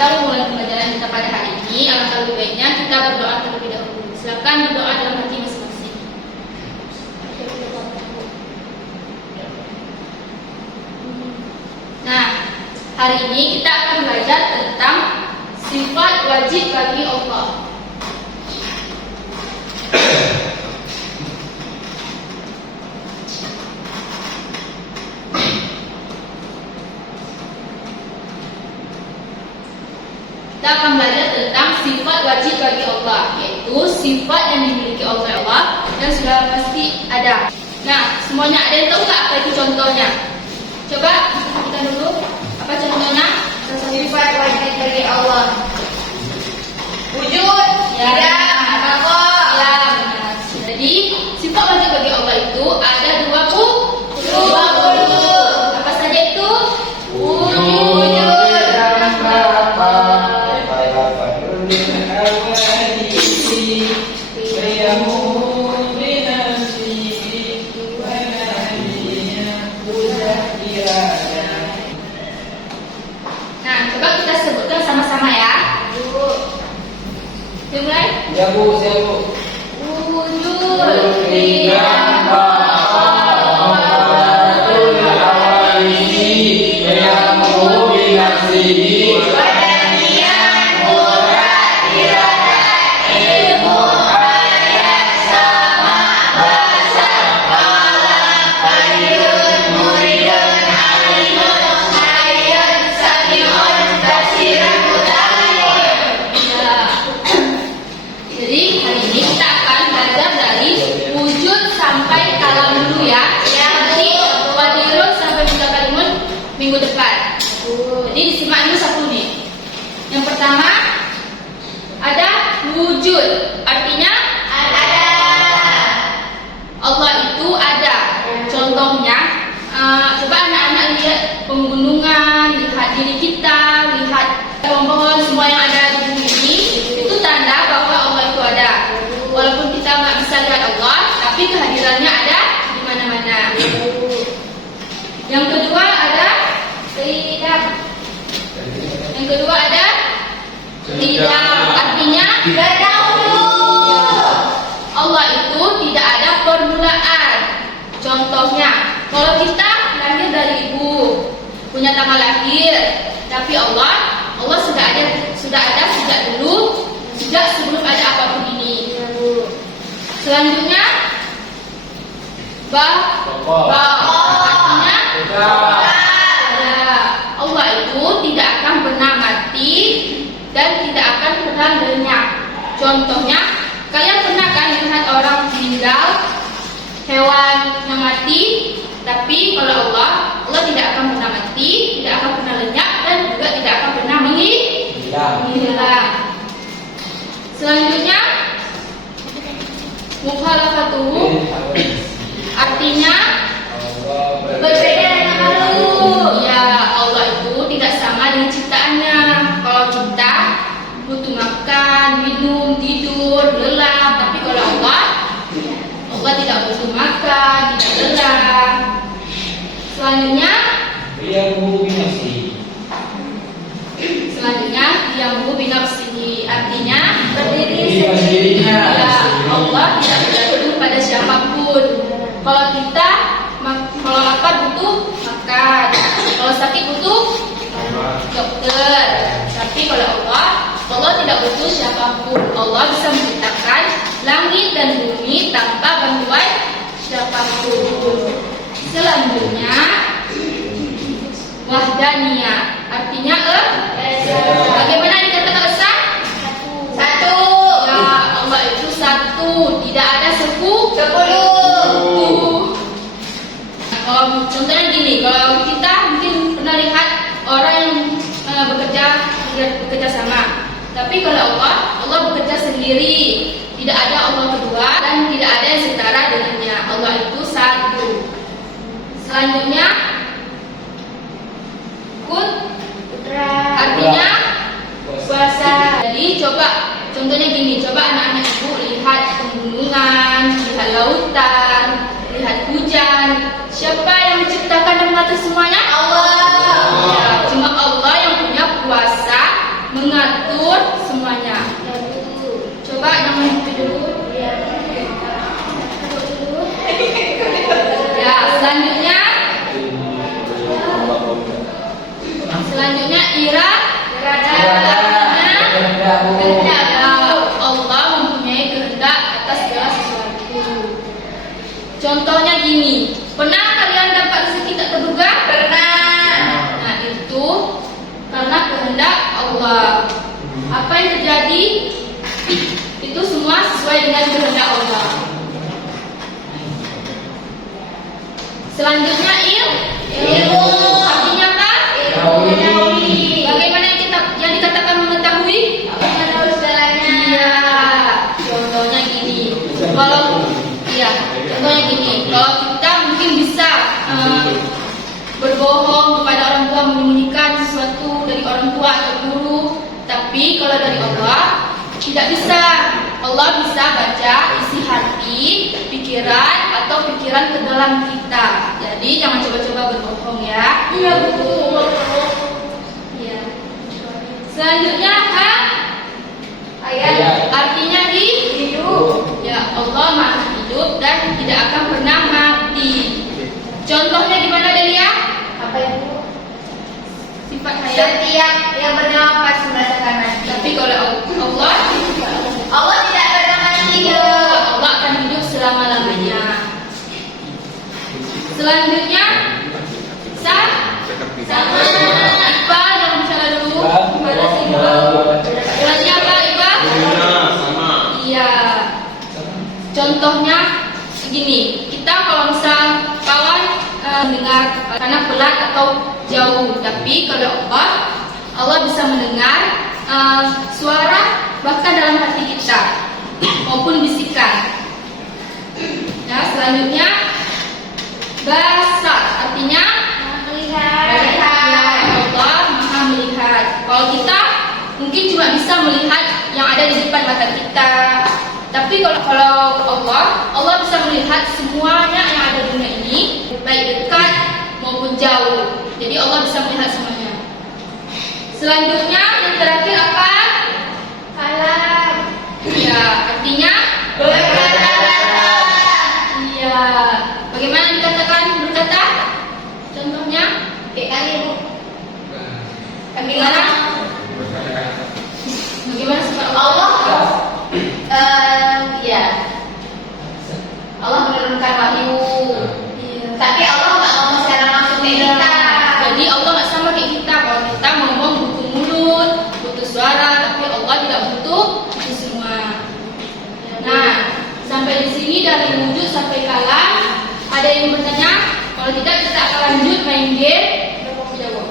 kita memulai pembelajaran kita pada hari ini, alangkah lebih baiknya kita berdoa terlebih dahulu. Silakan berdoa dalam hati masing-masing. Nah, hari ini kita akan belajar tentang sifat wajib bagi Allah. Kita akan belajar tentang sifat wajib bagi Allah, yaitu sifat yang dimiliki oleh Allah dan sudah pasti ada. Nah, semuanya ada yang tahu nggak apa itu contohnya? Coba kita dulu, apa contohnya? Sifat wajib bagi Allah. Wujud, Ya, baqa. ya, benar. Jadi sifat wajib bagi Allah itu ada 20. Apa saja itu? Wujud, Nah, coba kita sebutkan sama-sama ya. Dimulai. Ya Bu, siap Bu. Wujud Jadi hari ini kita akan belajar dari wujud sampai kalam dulu ya. Nanti wadirun sampai mutakalim minggu depan. Jadi disimak dulu satu nih. Yang pertama ada wujud, artinya Ada. Allah itu ada. Contohnya, coba anak-anak lihat penggunungan, lihat diri kita, lihat pohon-pohon semua yang ada di bumi ini, itu tanda bahwa Allah itu ada. Walaupun kita nggak bisa lihat Allah, tapi kehadirannya ada di mana-mana. Yang kedua ada tidak. Yang kedua ada tidak, artinya Berdahulu. Allah itu tidak ada permulaan. Contohnya, kalau kita lahir dari ibu, punya tanggal lahir, tapi Allah sudah ada sejak dulu, sejak sebelum ada apapun ini. Selanjutnya, artinya ya, Allah itu tidak akan pernah mati dan tidak akan pernah lenyap. Contohnya, kalian pernah kan lihat orang meninggal, hewan yang mati, tapi kalau Allah tidak akan pernah mati, tidak akan pernah lenyap dan juga tidak akan pernah menghilang. Selanjutnya, mukhalafatuhu, artinya Berbeda dengan makhluk. ya, Allah itu tidak sama dengan ciptaannya. Kalau kita butuh makan, minum, tidur, lelah, tapi kalau Allah tidak butuh makan, tidak lelah. Selanjutnya yang binafsihi, artinya Berdiri sendiri. Ya, Allah tidak bergantung pada siapapun. Kalau lapar butuh makan, kalau sakit butuh dokter. Tapi kalau Allah tidak butuh siapapun. Allah bisa menciptakan langit dan bumi tanpa bantuan siapapun. Selanjutnya, wahdaniyah, artinya bagaimana dikatakan esa? Satu. Ya, Allah itu satu, tidak ada 10. Kalau contohnya gini, kalau kita mungkin pernah lihat orang yang bekerja sama. Tapi kalau Allah bekerja sendiri, tidak ada Allah kedua dan tidak ada yang setara dengannya. Allah itu satu. Selanjutnya, artinya kuasa. Jadi coba contohnya gini, coba anak-anak ibu lihat pegunungan, lihat lautan, lihat hujan. Siapa yang menciptakan dan mengatur semuanya? Allah. Ya, cuma Allah yang punya kuasa mengatur semuanya. Coba yang mimpi dulu. Ya, selanjutnya Allah mempunyai kehendak atas segala sesuatu. Contohnya gini, pernah kalian dapat rezeki tak terduga? Pernah. Nah, itu karena kehendak Allah. Apa yang terjadi itu semua sesuai dengan kehendak Allah. Selanjutnya ilmu. Artinya apa? Mengetahui. Bagaimana yang dikatakan mengetahui? Menerus jalannya. Iya. Contohnya gini. Contohnya gini. Kalau kita mungkin bisa berbohong kepada orang tua, menyembunyikan sesuatu dari orang tua atau guru, tapi kalau dari Allah tidak bisa. Allah bisa baca isi hati, pikiran atau pikiran ke dalam kita. Jadi jangan coba-coba berbohong ya. Iya betul. Iya. Selanjutnya Ayat. artinya Hidup. ya Allah maha hidup dan tidak akan pernah mati. Contohnya gimana Delia? Apa itu? Sifat hayat. Setiap yang bernafas merasakan mati. Tapi kalau Allah Allah tidak pernah mati. Allah akan hidup selama-lamanya. Selanjutnya Sama. Iqbal yang bicara dulu. Pada Selanjutnya apa Iqbal? Iya. Contohnya segini, kita kalau misal kawan mendengar karena pelan atau jauh, tapi kalau Allah bisa mendengar suara bahkan dalam hati kita maupun bisikan. Nah, selanjutnya basar artinya Melihat. Allah maha melihat. Kalau kita mungkin cuma bisa melihat yang ada di depan mata kita, tapi kalau Allah bisa melihat semuanya yang ada di dunia ini, baik dekat maupun jauh. Jadi Allah bisa melihat semuanya. Selanjutnya yang terakhir apa? Kalam. Ya, artinya Berkata-kata. iya. Bagaimana dikatakan berkata? Contohnya? Kayak kami bu. Bagaimana? Bagaimana sifat Allah. Ya. Allah menurunkan wahyu. Iya. Tapi Allah nggak ngomong secara langsung kayak kita. Jadi Allah nggak sama kayak kita. Kalau kita ngomong butuh mulut, butuh suara, tapi Allah tidak butuh itu semua. Nah, sampai di sini dari wujud sampai kalam. Ada yang bertanya? Kalau tidak, kita akan lanjut main game. Berapa jawab?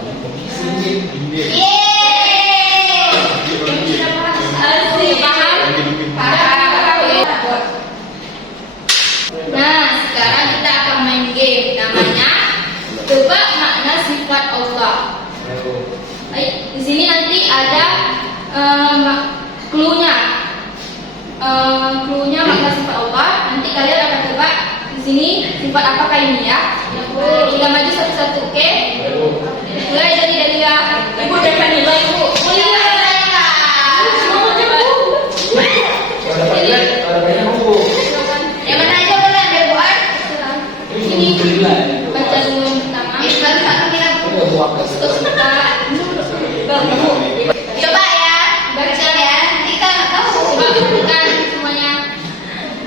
Yeay. Sudah paham? Paham. Nah, sekarang kita akan main game. Namanya tebak makna sifat Allah. Baik, di sini nanti ada clue-nya. Clue-nya makna sifat Allah. Nanti kalian akan tebak di sini sifat apakah ini ya. Kita maju satu-satu, oke? Mulai dari Ibu jangan nilai Ibu. Yang mana aja boleh ambil buat. Ini baca dulu yang pertama. Baru satu kita bu. Terus kita Coba ya. Baca ya. Kita nggak tahu. coba perhatikan semuanya.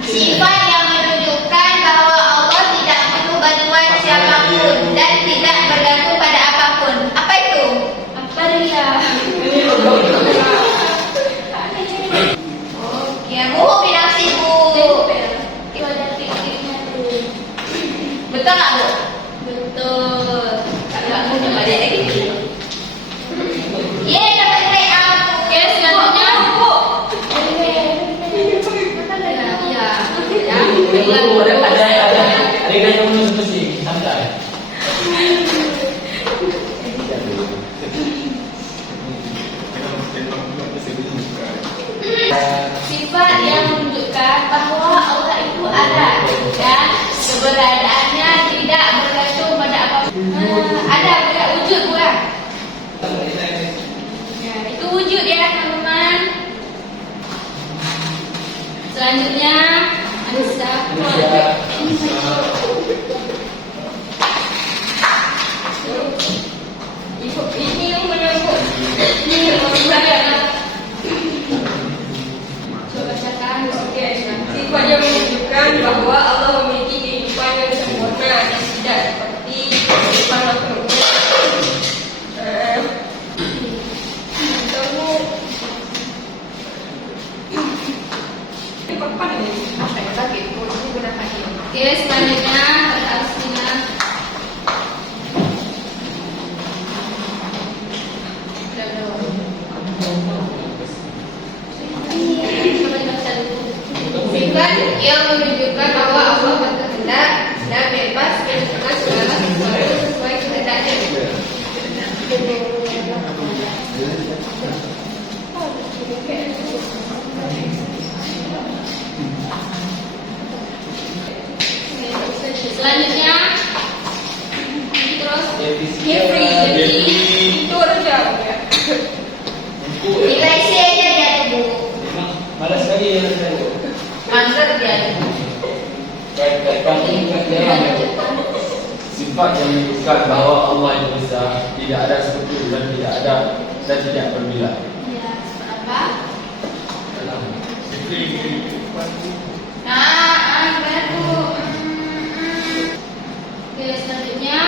Sifat yang menunjukkan bahwa Allah tidak butuh bantuan siapapun dan tidak bergantung pada apapun. Apa itu? Apa dia? Oke, Bu bilang sih Bu. Itu ada titik-titiknya tuh. Betul nggak Bu? Betul. Nggak mau coba deh gitu. Yeay, dapat nilai A. Oke, selanjutnya. Bu. Iya. Ya. Ada yang mesti santai. Sifat yang menunjukkan bahwa Allah itu ada dan keberadaannya tidak bergantung pada apapun. Ada wujud bukan? Ya, itu wujud ya teman-teman. Selanjutnya Anissa. Ini yang menyebut. Ini yang coba bacakan. Oke, sifat yang menunjukkan bahwa Allah memiliki kehidupan yang sempurna dan tidak seperti kehidupan makhluknya. Oke, selanjutnya kata Astina. Sifat yang menunjukkan bahwa Allah berkehendak dan bebas menentukan segala sesuatu sesuai kehendaknya. Selanjutnya terus Itu orang jawab ya. Nilai C aja dia ada Bu. Malas sekali ya saya. Answer dia ada Bu. Sifat yang menunjukkan bahawa Allah itu besar, tidak ada sekutu dan tidak berbila. ya, apa? Nah, baru. Oke, selanjutnya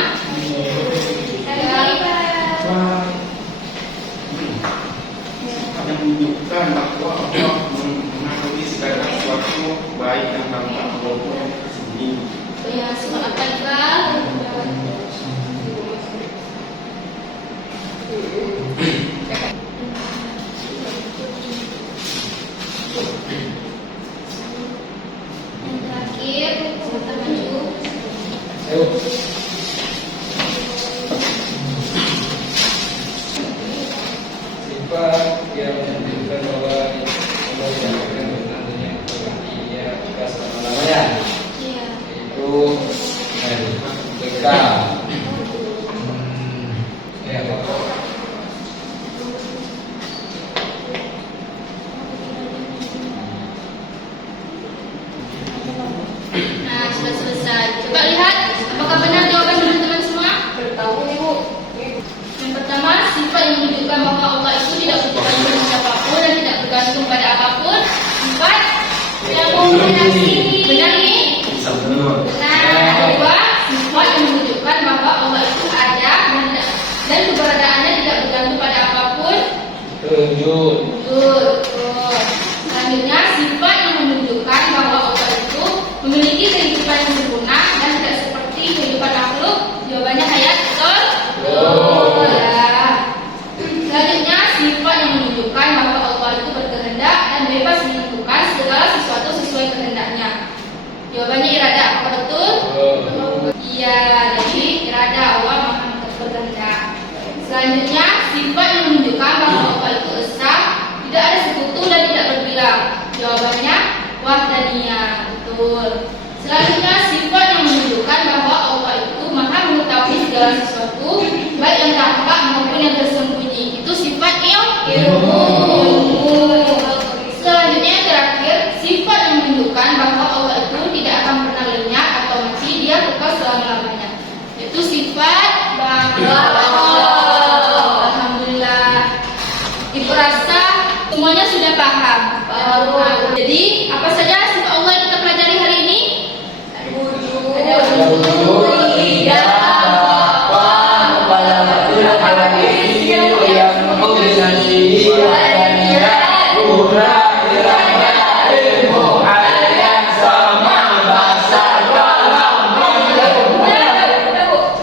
yang menunjukkan bahwa Allah mengetahui segala sesuatu baik yang tampak maupun yang tersembunyi. ya sifat apa Iqbal? Yang terakhir, sebentar maju. Ayo. Sifat yang menunjukkan bahwa Allah yang akan bertandanya ia atas nama-namanya, Iya. yaitu Eka. Ya, apa? Nah, sudah selesai. Coba lihat, apakah benar jawaban teman-teman semua? Bertahu nih Bu. Yang pertama, sifat yang menunjukkan bahwa Allah itu tidak bergantung pada siapapun dan tidak bergantung pada apapun. Empat, yang kombinasi benar nih? Bisa benar. Nah, kedua, sifat yang menunjukkan bahwa Allah itu ada dan keberadaannya tidak bergantung pada apapun. Tujuh. Betul. Selanjutnya, sifat yang menunjukkan bahwa Allah itu memiliki kehidupan yang sempurna dan tidak seperti kehidupan makhluk. Jawabannya ayat betul. Betul. Ya. Selanjutnya, sifat yang menunjukkan bahwa Allah itu berkehendak dan bebas menentukan segala sesuatu sesuai kehendaknya. Jawabannya irada. Apa betul? Iya, jadi irada Allah maha berkehendak. Selanjutnya, sifat yang menunjukkan bahwa Allah itu esa, tidak ada sekutu dan tidak berbilang. Jawabannya wahdaniyah. Betul. Selanjutnya, sifat yang menunjukkan bahwa Allah itu maha mengetahui segala sesuatu, baik yang tampak maupun yang tersembunyi. Itu sifat ilmu. Selanjutnya yang terakhir, sifat yang menunjukkan bahwa Allah itu tidak akan pernah lenyap atau mati, dia kekal selama-lamanya. Itu sifat bangga. Alhamdulillah. Ibu rasa semuanya sudah paham. Jadi apa saja sifat Allah yang kita pelajari hari ini? Ada wujud, tidak,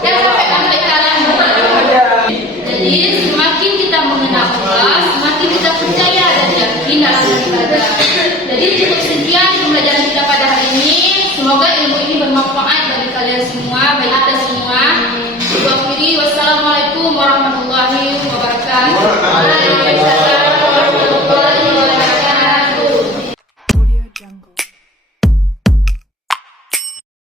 dan sampai kalah. Jadi semakin kita mengenal Allah, semakin kita percaya dan yakin dalam beribadah. Jadi cukup sekian pembelajaran kita pada hari ini. Semoga ilmu ini bermanfaat bagi kalian semua, bagi kita semua. Wassalamualaikum warahmatullahi wabarakatuh.